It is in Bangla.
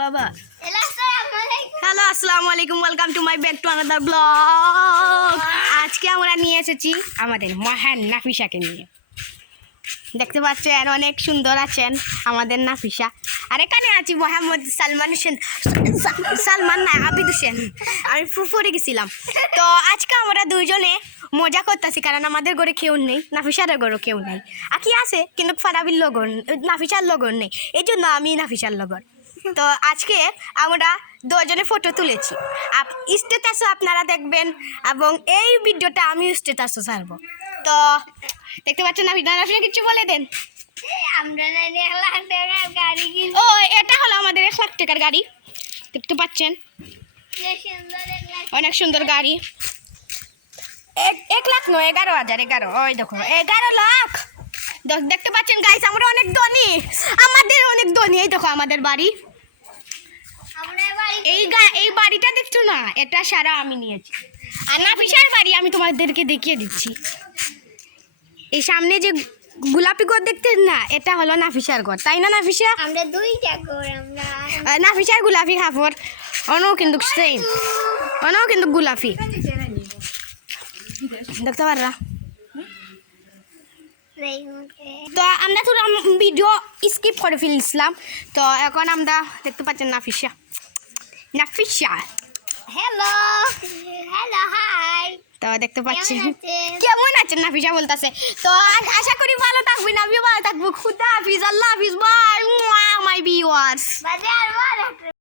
বাবা হ্যালো আসসালামু আলাইকুম welcome to my back to another blog. আজকে আমরা নিয়ে এসেছি আমাদের মহান নাফিসাকে নিয়ে। দেখতে পাচ্ছেন অনেক সুন্দর আছেন আমাদের নাফিসা। আর এখানে আছি মোহাম্মদ সালমান হোসেন, সালমান না আবিদ হোসেন। আমি ফুফুরে গেছিলাম। তো আজকে আমরা দুইজনে মজা করতেছি, কারণ আমাদের ঘরে কেউ নেই, নাফিসার ঘরেও কেউ নেই। আকি আছে কিন্তু ফারাবির লগর, নাফিসার লগর নেই, এই জন্য আমি নাফিসার লগর। তো আজকে আমরা দুজনে ফটো তুলেছি, স্ট্যাটাসও আপনারা দেখবেন, এবং এই ভিডিওটা আমি স্ট্যাটাসও ছাড়বো। তো দেখতে পাচ্ছেন নাফিসা কিছু বলে দেন। আমরা 1 লাখ টাকার গাড়ি কিনবো। ও এটা হলো আমাদের 1 লাখ টাকার গাড়ি, দেখতে পাচ্ছেন অনেক সুন্দর গাড়ি। 1 লাখ নয় 11,000, 11 ওই দেখো 11 লাখ। দেখতে পাচ্ছেন গাইস, আমরা অনেক ধনী, আমাদের অনেক ধনী। এই দেখো আমাদের বাড়ি, এই বাড়িটা দেখছো না, এটা সারা আমি নিয়েছি। আর নাফিসার বাড়ি আমি তোমাদেরকে দেখিয়ে দিচ্ছি। এই সামনে যে গোলাপি ঘর দেখতেন না, এটা হলো নাফিসার ঘর, তাই না নাফিসা? আমরা 2টা ঘর, আমরা নাফিসার গোলাপি কাপড়, অনও কিন্তু সেম, অনও কিন্তু গোলাপি, দেখতে পাররা। তো আমরা তো ভিডিও স্কিপ করে ফেলছিলাম। তো এখন আমরা দেখতে পাচ্ছেন Nafisa, Nafisa hello hello hi. তো দেখতে পাচ্ছেন কেমন আছেন? কেমন আছেন নাফিসা বলতেছে। তো আশা করি ভালো থাকবেন, আমিও ভালো থাকবো। খুদা হাফিজ, আল্লাহ হাফিজ, বাই মাই ভিউয়ার্স। বাজার